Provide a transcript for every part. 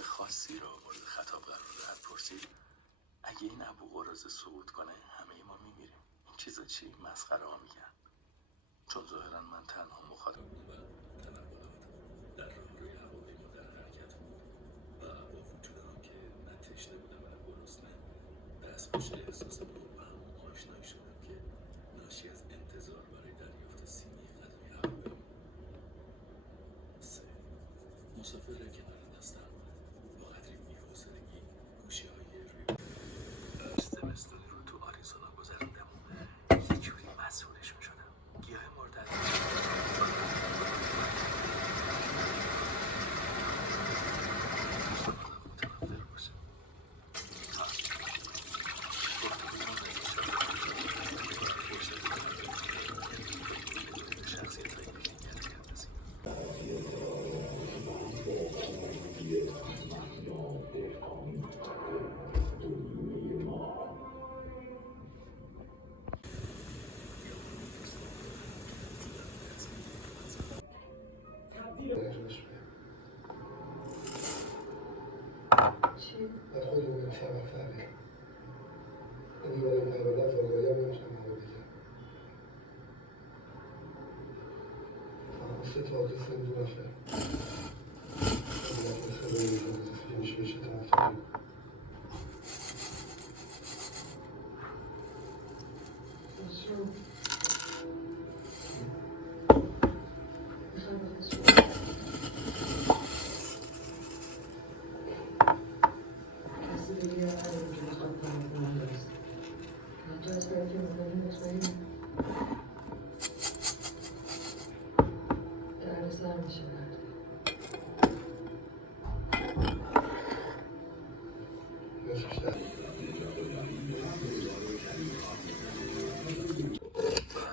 شخص خاصی را مورد خطاب قرار دهد پرسید اگه این ابو قراضه سقوط کنه همه ما میمیریم. این چیزا چی؟ مسخره ها میگن. چون ظاهرا من تنها مخاطب و تنقلات در راهروی هواپیما در حرکت بود و با وجود آنکه نه تشنه بودم و نه گرسنه، دستخوش احساس مبهم و آشنایی شدم که ناشی از انتظار برای دریافت سینی غذای هواپیما. مسافر کنار دستم با قدری بی‌حوصلگی گوشی‌های روی زمستونی رو تو آریزونا گذروندم و یه جوری مسئولش می‌شدم. گیاه مورد متنفر باشه. شخصیت‌های دیگری هستیم. از خودمون سبب فهمیم اگه بریم نبردن فالگاهی هم نمیتونم هوا بگیرم 3 تا آدرس نمیدونم فرم اگه نفس خیلی فیلمش بشه طرف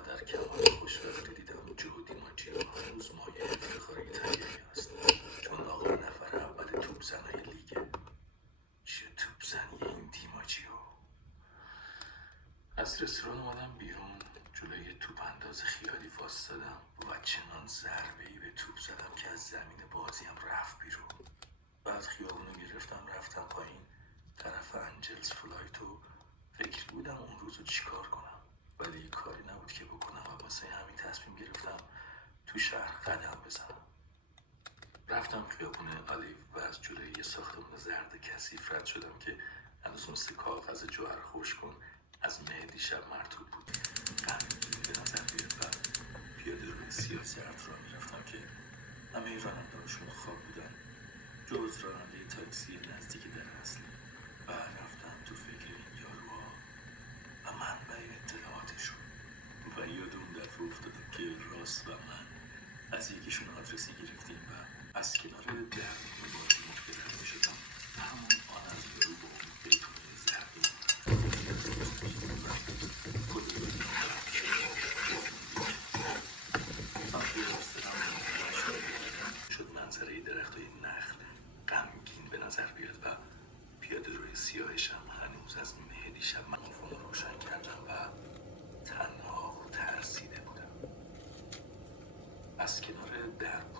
در کمال خوشبختی دیدم جهودی ماجیو هنوز مایه افتخار ایتالیایی است. چون آقا نفر اول توپزنای لیگه. چه توپزنی این دیماجیو. از رستوران اومدم بیرون، جلوی توپ انداز خیالی واسطادم و چنان ضربه‌ای به توپ زدم که از زمین بازیم رفت بیرون. بعد خیابونو گرفتم رفتم پایین طرف انجلز فلایت و فکر بودم اون روزو چیکار کنم، ولی کاری نبود که بکنم و واسه همین تصمیم گرفتم تو شهر قدم بزنم. رفتم خیابون آلیو و از جلوی یه ساختمون زرد کثیف رد شدم که هنوز مثل کاغذ جوهر خوش کن از مهدی شب مرطوب بود. غمگین به نظر بیاد و پیاده روی سیاه زرد را میرفتم که همه راننده‌هاشون خواب بودن جز راننده تاکسی نزدیک در اصلی و رفتم تو فکر این یاروها و منبع اطلاعاتشون و یاد اون دفعه افتادم که راست و من از یکیشون آدرسی گرفتیم و از کنار درمون بازی متوجه میشدم همون آن از یارو با اون بیتونه زرد شد منظره درختای نخل غمگین به نظر بیاد و پیاده روی سیاهشم هنوز از مهدی شب منفون رو روشن کردم و تنها و ترسیده بودم. از کنار درب